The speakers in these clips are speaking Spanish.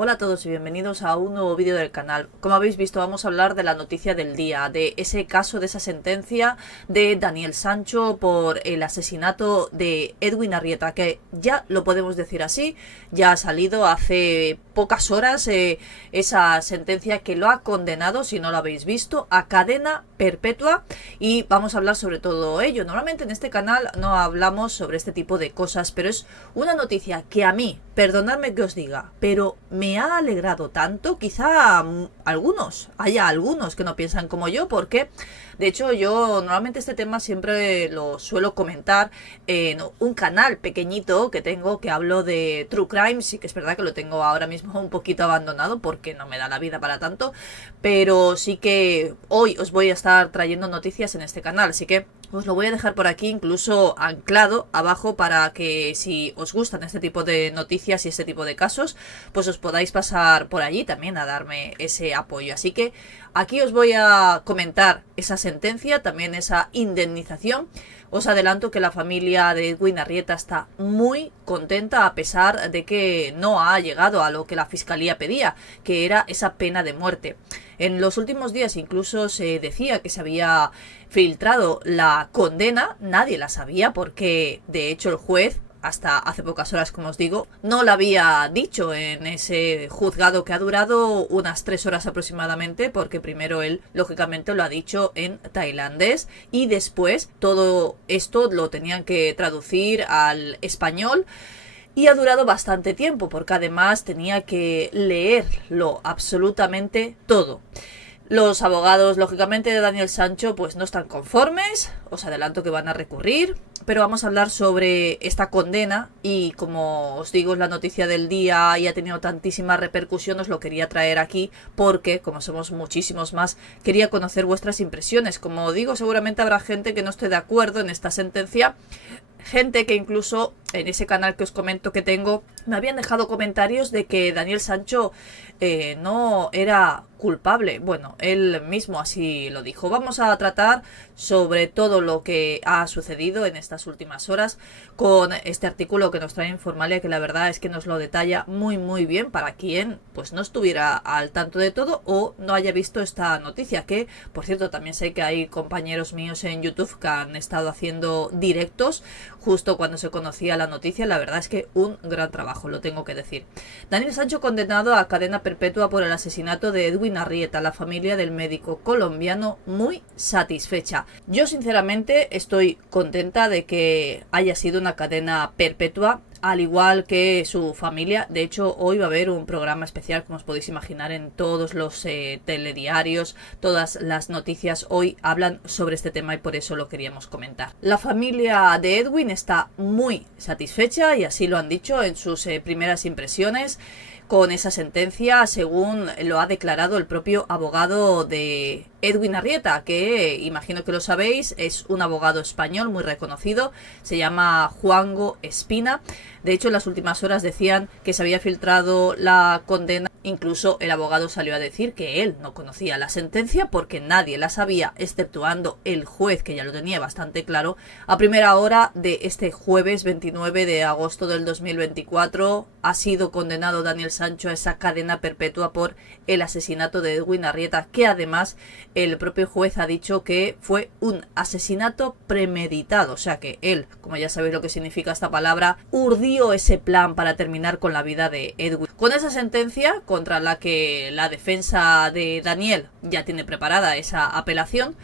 Hola a todos y bienvenidos a un nuevo vídeo del canal. Como habéis visto, vamos a hablar de la noticia del día, de ese caso, de esa sentencia de Daniel Sancho por el asesinato de Edwin Arrieta, que ya lo podemos decir así, ya ha salido hace pocas horas esa sentencia que lo ha condenado, si no lo habéis visto, a cadena perpetua, y vamos a hablar sobre todo ello. Normalmente en este canal no hablamos sobre este tipo de cosas, pero es una noticia que a mí, perdonadme que os diga, pero me ha alegrado tanto. Quizá haya algunos que no piensan como yo, porque de hecho yo normalmente este tema siempre lo suelo comentar en un canal pequeñito que tengo, que hablo de True Crime. Sí que es verdad que lo tengo ahora mismo un poquito abandonado porque no me da la vida para tanto, pero sí que hoy os voy a estar trayendo noticias en este canal, así que os lo voy a dejar por aquí incluso anclado abajo para que si os gustan este tipo de noticias y este tipo de casos, pues os podáis pasar por allí también a darme ese apoyo. Así que aquí os voy a comentar esa sentencia, también esa indemnización. Os adelanto que la familia de Edwin Arrieta está muy contenta, a pesar de que no ha llegado a lo que la fiscalía pedía, que era esa pena de muerte. En los últimos días incluso se decía que se había filtrado la condena, nadie la sabía porque de hecho el juez, hasta hace pocas horas, como os digo, no la había dicho en ese juzgado, que ha durado unas 3 horas aproximadamente, porque primero él lógicamente lo ha dicho en tailandés y después todo esto lo tenían que traducir al español. Y ha durado bastante tiempo porque además tenía que leerlo absolutamente todo. Los abogados, lógicamente, de Daniel Sancho pues no están conformes. Os adelanto que van a recurrir, pero vamos a hablar sobre esta condena y, como os digo, es la noticia del día y ha tenido tantísima repercusión, os lo quería traer aquí porque, como somos muchísimos más, quería conocer vuestras impresiones. Como digo, seguramente habrá gente que no esté de acuerdo en esta sentencia, gente que incluso en ese canal que os comento que tengo me habían dejado comentarios de que Daniel Sancho no era culpable. Bueno, él mismo así lo dijo. Vamos a tratar sobre todo lo que ha sucedido en estas últimas horas con este artículo que nos trae Informalia, que la verdad es que nos lo detalla muy bien para quien pues no estuviera al tanto de todo o no haya visto esta noticia, que por cierto también sé que hay compañeros míos en YouTube que han estado haciendo directos justo cuando se conocía la noticia. La verdad es que un gran trabajo, lo tengo que decir. Daniel Sancho condenado a cadena perpetua por el asesinato de Edwin Arrieta. La familia del médico colombiano muy satisfecha. Yo sinceramente estoy contenta de que haya sido una cadena perpetua, al igual que su familia. De hecho, hoy va a haber un programa especial, como os podéis imaginar, en todos los telediarios, todas las noticias hoy hablan sobre este tema y por eso lo queríamos comentar. La familia de Edwin está muy satisfecha y así lo han dicho en sus primeras impresiones con esa sentencia, según lo ha declarado el propio abogado de Edwin Arrieta, que imagino que lo sabéis, es un abogado español muy reconocido, se llama Juanjo Espina. De hecho, en las últimas horas decían que se había filtrado la condena. Incluso el abogado salió a decir que él no conocía la sentencia porque nadie la sabía, exceptuando el juez, que ya lo tenía bastante claro. A primera hora de este jueves 29 de agosto del 2024 ha sido condenado Daniel Sancho a esa cadena perpetua por el asesinato de Edwin Arrieta, que además el propio juez ha dicho que fue un asesinato premeditado. O sea que él, como ya sabéis lo que significa esta palabra, urdió ese plan para terminar con la vida de Edwin. Con esa sentencia, contra la que la defensa de Daniel ya tiene preparada esa apelación,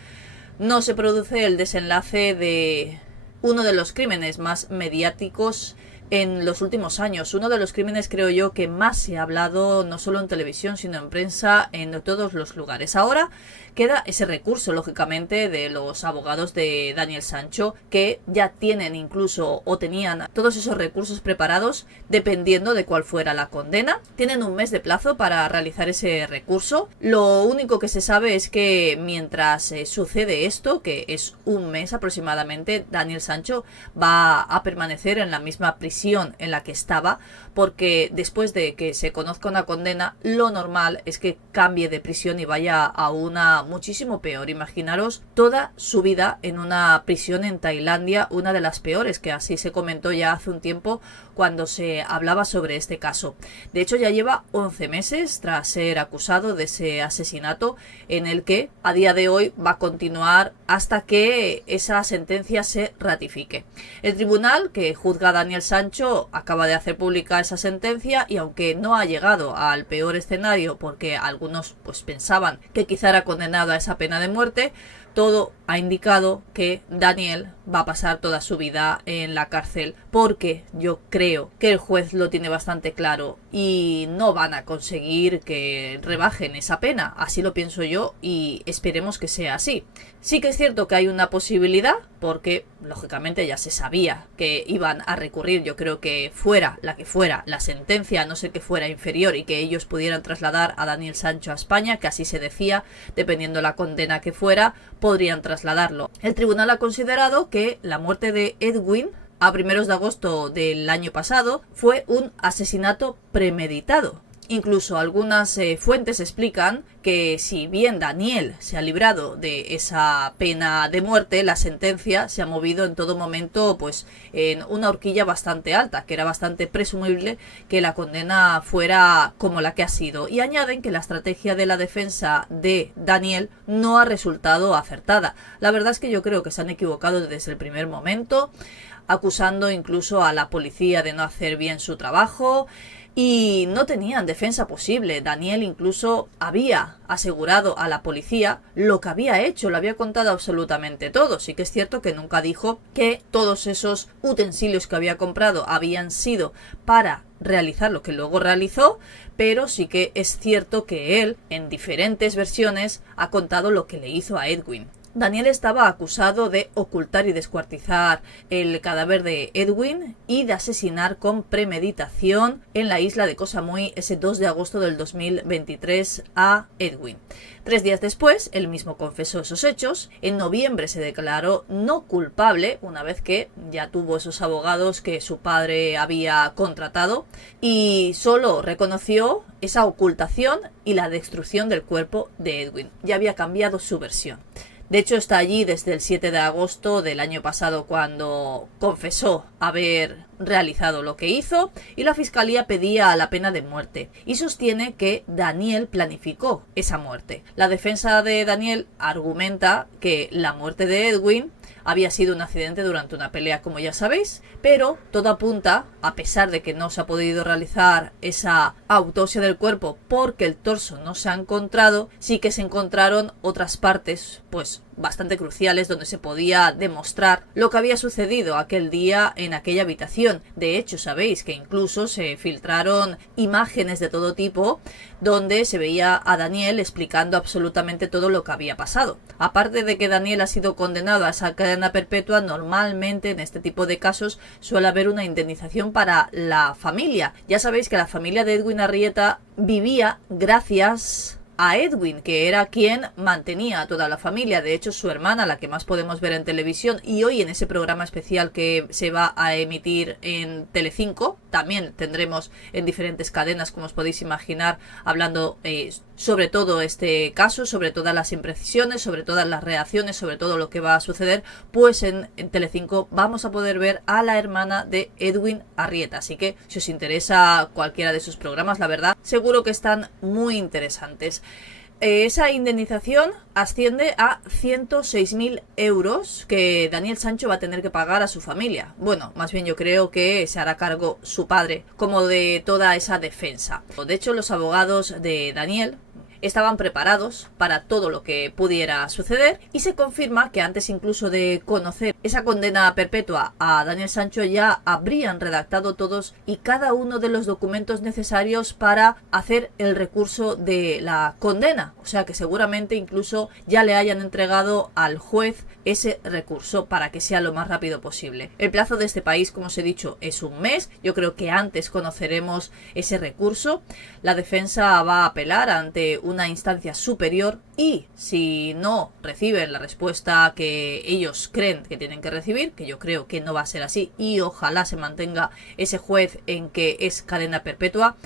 no se produce el desenlace de uno de los crímenes más mediáticos en los últimos años. Uno de los crímenes, creo yo, que más se ha hablado, no solo en televisión, sino en prensa, en todos los lugares. Ahora queda ese recurso, lógicamente, de los abogados de Daniel Sancho, que ya tienen incluso, o tenían todos esos recursos preparados, dependiendo de cuál fuera la condena. Tienen un mes de plazo para realizar ese recurso. Lo único que se sabe es que mientras sucede esto, que es un mes aproximadamente, Daniel Sancho va a permanecer en la misma prisión prisión en la que estaba, porque después de que se conozca una condena, lo normal es que cambie de prisión y vaya a una muchísimo peor. Imaginaros toda su vida en una prisión en Tailandia, una de las peores, que así se comentó ya hace un tiempo cuando se hablaba sobre este caso. De hecho, ya lleva 11 meses tras ser acusado de ese asesinato, en el que a día de hoy va a continuar hasta que esa sentencia se ratifique. El tribunal que juzga a Daniel Sancho acaba de hacer pública esa sentencia, y aunque no ha llegado al peor escenario, porque algunos pues pensaban que quizá era condenado a esa pena de muerte, todo ha indicado que Daniel va a pasar toda su vida en la cárcel, porque yo creo que el juez lo tiene bastante claro y no van a conseguir que rebajen esa pena. Así lo pienso yo y esperemos que sea así. Sí que es cierto que hay una posibilidad, porque lógicamente ya se sabía que iban a recurrir. Yo creo que fuera la que fuera la sentencia, a no ser que fuera inferior y que ellos pudieran trasladar a Daniel Sancho a España, que así se decía, dependiendo la condena que fuera, podrían trasladarlo. El tribunal ha considerado que la muerte de Edwin a primeros de agosto del año pasado fue un asesinato premeditado. Incluso algunas fuentes explican que si bien Daniel se ha librado de esa pena de muerte, la sentencia se ha movido en todo momento pues en una horquilla bastante alta, que era bastante presumible que la condena fuera como la que ha sido. Y añaden que la estrategia de la defensa de Daniel no ha resultado acertada. La verdad es que yo creo que se han equivocado desde el primer momento, acusando incluso a la policía de no hacer bien su trabajo. Y no tenían defensa posible. Daniel incluso había asegurado a la policía lo que había hecho, lo había contado absolutamente todo. Sí que es cierto que nunca dijo que todos esos utensilios que había comprado habían sido para realizar lo que luego realizó, pero sí que es cierto que él, en diferentes versiones, ha contado lo que le hizo a Edwin. Daniel estaba acusado de ocultar y descuartizar el cadáver de Edwin y de asesinar con premeditación en la isla de Koh Samui ese 2 de agosto del 2023 a Edwin. 3 días después, él mismo confesó esos hechos. En noviembre se declaró no culpable, una vez que ya tuvo esos abogados que su padre había contratado, y solo reconoció esa ocultación y la destrucción del cuerpo de Edwin. Ya había cambiado su versión. De hecho, está allí desde el 7 de agosto del año pasado, cuando confesó haber realizado lo que hizo, y la fiscalía pedía la pena de muerte y sostiene que Daniel planificó esa muerte. La defensa de Daniel argumenta que la muerte de Edwin había sido un accidente durante una pelea, como ya sabéis, pero todo apunta, a pesar de que no se ha podido realizar esa autopsia del cuerpo porque el torso no se ha encontrado, sí que se encontraron otras partes pues bastante cruciales donde se podía demostrar lo que había sucedido aquel día en aquella habitación. De hecho, sabéis que incluso se filtraron imágenes de todo tipo donde se veía a Daniel explicando absolutamente todo lo que había pasado. Aparte de que Daniel ha sido condenado a esa cadena perpetua, normalmente en este tipo de casos suele haber una indemnización para la familia. Ya sabéis que la familia de Edwin Arrieta vivía gracias a Edwin, que era quien mantenía a toda la familia. De hecho, su hermana, la que más podemos ver en televisión, y hoy en ese programa especial que se va a emitir en Telecinco, también tendremos en diferentes cadenas, como os podéis imaginar, hablando sobre todo este caso, sobre todas las imprecisiones, sobre todas las reacciones, sobre todo lo que va a suceder. Pues en Telecinco vamos a poder ver a la hermana de Edwin Arrieta, así que si os interesa cualquiera de sus programas, la verdad, seguro que están muy interesantes. Esa indemnización asciende a 106.000 euros que Daniel Sancho va a tener que pagar a su familia. Bueno, más bien yo creo que se hará cargo su padre, como de toda esa defensa. De hecho, los abogados de Daniel estaban preparados para todo lo que pudiera suceder, y se confirma que antes incluso de conocer esa condena perpetua a Daniel Sancho ya habrían redactado todos y cada uno de los documentos necesarios para hacer el recurso de la condena. O sea que seguramente incluso ya le hayan entregado al juez ese recurso para que sea lo más rápido posible. El plazo de este país, como os he dicho, es un mes. Yo creo que antes conoceremos ese recurso. La defensa va a apelar ante un una instancia superior y si no reciben la respuesta que ellos creen que tienen que recibir, que yo creo que no va a ser así y ojalá se mantenga ese juez en que es cadena perpetua,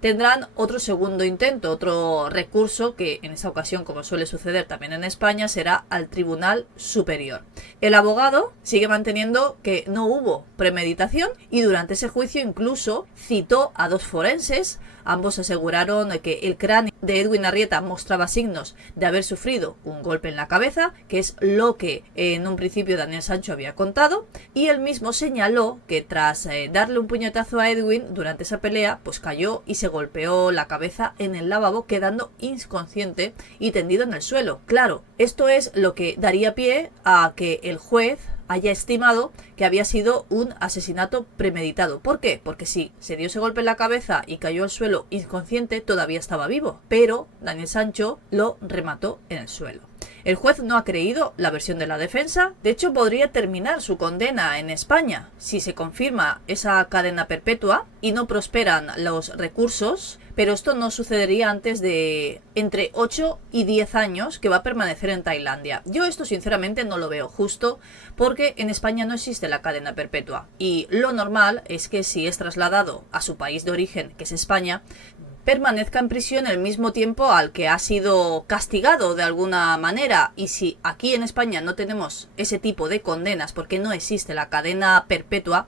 tendrán otro segundo intento, otro recurso que en esta ocasión, como suele suceder también en España, será al Tribunal Superior. El abogado sigue manteniendo que no hubo premeditación y durante ese juicio incluso citó a 2 forenses. Ambos aseguraron que el cráneo de Edwin Arrieta mostraba signos de haber sufrido un golpe en la cabeza, que es lo que en un principio Daniel Sancho había contado, y él mismo señaló que tras darle un puñetazo a Edwin durante esa pelea, pues cayó y se golpeó la cabeza en el lavabo, quedando inconsciente y tendido en el suelo. Claro, esto es lo que daría pie a que el juez haya estimado que había sido un asesinato premeditado. ¿Por qué? Porque si se dio ese golpe en la cabeza y cayó al suelo inconsciente, todavía estaba vivo, pero Daniel Sancho lo remató en el suelo. El juez no ha creído la versión de la defensa. De hecho, podría terminar su condena en España si se confirma esa cadena perpetua y no prosperan los recursos, pero esto no sucedería antes de entre 8 y 10 años que va a permanecer en Tailandia. Yo esto sinceramente no lo veo justo porque en España no existe la cadena perpetua y lo normal es que si es trasladado a su país de origen, que es España, permanezca en prisión el mismo tiempo al que ha sido castigado de alguna manera. Y si aquí en España no tenemos ese tipo de condenas porque no existe la cadena perpetua,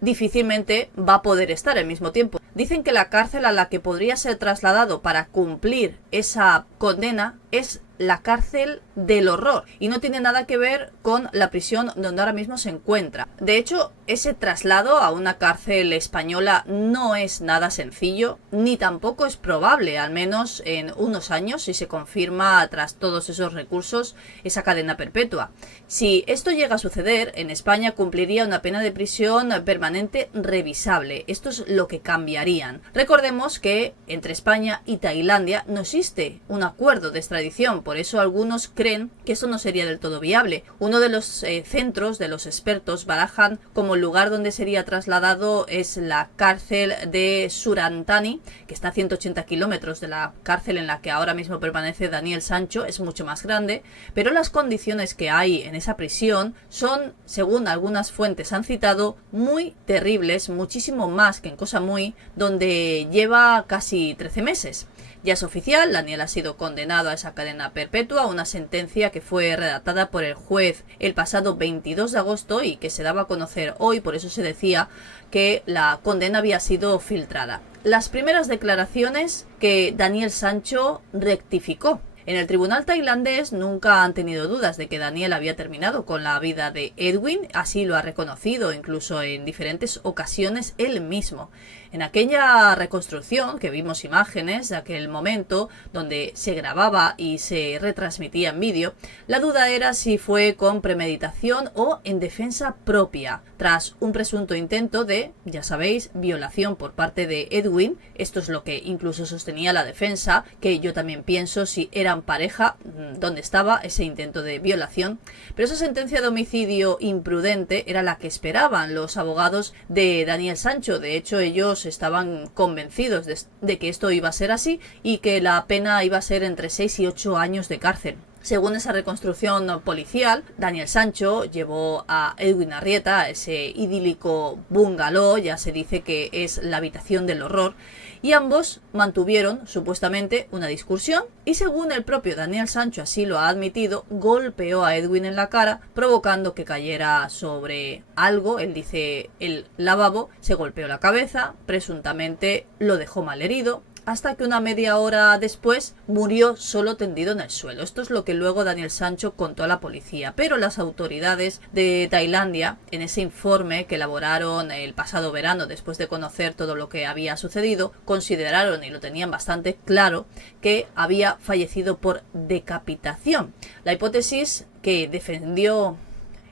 difícilmente va a poder estar al mismo tiempo. Dicen que la cárcel a la que podría ser trasladado para cumplir esa condena es la cárcel del horror y no tiene nada que ver con la prisión donde ahora mismo se encuentra. De hecho, ese traslado a una cárcel española no es nada sencillo, ni tampoco es probable, al menos en unos años, si se confirma tras todos esos recursos esa cadena perpetua. Si esto llega a suceder, en España cumpliría una pena de prisión permanente revisable. Esto es lo que cambiarían. Recordemos que entre España y Tailandia no existe un acuerdo de extradición, por eso algunos creen que eso no sería del todo viable. Uno de los centros de los expertos barajan como lugar donde sería trasladado es la cárcel de Surantani, que está a 180 kilómetros de la cárcel en la que ahora mismo permanece Daniel Sancho. Es mucho más grande, pero las condiciones que hay en esa prisión son, según algunas fuentes han citado, muy terribles, muchísimo más que en Koh Samui, donde lleva casi 13 meses. Ya es oficial, Daniel ha sido condenado a esa cadena perpetua, una sentencia que fue redactada por el juez el pasado 22 de agosto y que se daba a conocer hoy, por eso se decía que la condena había sido filtrada. Las primeras declaraciones que Daniel Sancho rectificó. En el tribunal tailandés nunca han tenido dudas de que Daniel había terminado con la vida de Edwin, así lo ha reconocido incluso en diferentes ocasiones él mismo. En aquella reconstrucción, que vimos imágenes de aquel momento donde se grababa y se retransmitía en vídeo, la duda era si fue con premeditación o en defensa propia, tras un presunto intento de, ya sabéis, violación por parte de Edwin. Esto es lo que incluso sostenía la defensa, que yo también pienso si eran pareja, dónde estaba ese intento de violación. Pero esa sentencia de homicidio imprudente era la que esperaban los abogados de Daniel Sancho. De hecho, ellos estaban convencidos de que esto iba a ser así y que la pena iba a ser entre 6 y 8 años de cárcel. Según esa reconstrucción policial, Daniel Sancho llevó a Edwin Arrieta a ese idílico bungalow, ya se dice que es la habitación del horror, y ambos mantuvieron supuestamente una discusión y, según el propio Daniel Sancho así lo ha admitido, golpeó a Edwin en la cara provocando que cayera sobre algo. Él dice el lavabo, se golpeó la cabeza, presuntamente lo dejó malherido, hasta que una media hora después murió solo tendido en el suelo. Esto es lo que luego Daniel Sancho contó a la policía, pero las autoridades de Tailandia, en ese informe que elaboraron el pasado verano después de conocer todo lo que había sucedido, consideraron, y lo tenían bastante claro, que había fallecido por decapitación. La hipótesis que defendió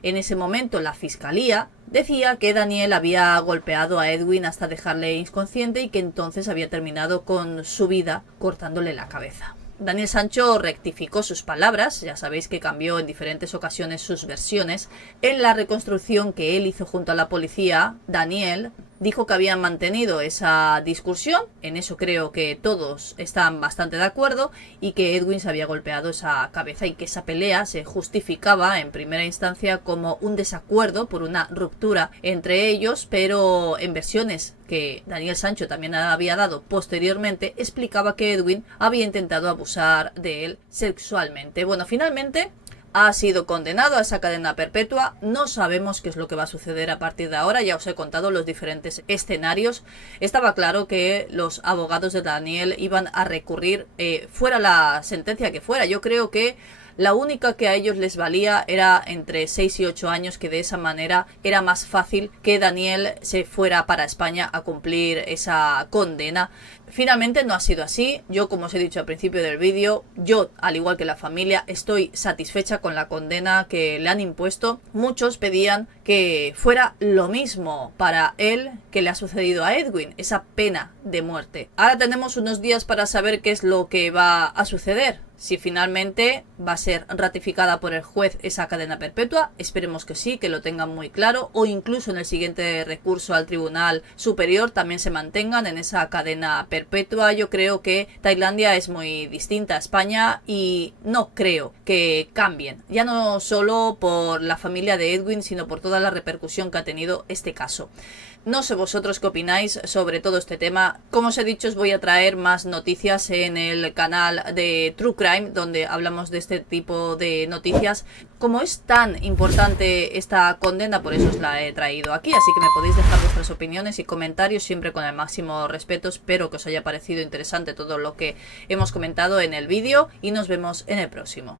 en ese momento la fiscalía decía que Daniel había golpeado a Edwin hasta dejarle inconsciente y que entonces había terminado con su vida cortándole la cabeza. Daniel Sancho rectificó sus palabras, ya sabéis que cambió en diferentes ocasiones sus versiones. En la reconstrucción que él hizo junto a la policía, Daniel dijo que habían mantenido esa discusión, en eso creo que todos están bastante de acuerdo, y que Edwin se había golpeado esa cabeza y que esa pelea se justificaba en primera instancia como un desacuerdo por una ruptura entre ellos, pero en versiones que Daniel Sancho también había dado posteriormente, explicaba que Edwin había intentado abusar de él sexualmente. Bueno, finalmente ha sido condenado a esa cadena perpetua. No sabemos qué es lo que va a suceder a partir de ahora. Ya os he contado los diferentes escenarios. Estaba claro que los abogados de Daniel iban a recurrir, fuera la sentencia que fuera. Yo creo que la única que a ellos les valía era entre 6 y 8 años, que de esa manera era más fácil que Daniel se fuera para España a cumplir esa condena. Finalmente no ha sido así. Yo, como os he dicho al principio del vídeo, yo, al igual que la familia, estoy satisfecha con la condena que le han impuesto. Muchos pedían que fuera lo mismo para él que le ha sucedido a Edwin, esa pena de muerte. Ahora tenemos unos días para saber qué es lo que va a suceder. Si finalmente va a ser ratificada por el juez esa cadena perpetua, esperemos que sí, que lo tengan muy claro, o incluso en el siguiente recurso al Tribunal Superior también se mantengan en esa cadena perpetua. Yo creo que Tailandia es muy distinta a España y no creo que cambien, ya no solo por la familia de Edwin, sino por toda la repercusión que ha tenido este caso. No sé vosotros qué opináis sobre todo este tema. Como os he dicho, os voy a traer más noticias en el canal de True Crime, donde hablamos de este tipo de noticias. Como es tan importante esta condena, por eso os la he traído aquí, así que me podéis dejar vuestras opiniones y comentarios siempre con el máximo respeto. Espero que os haya parecido interesante todo lo que hemos comentado en el vídeo y nos vemos en el próximo.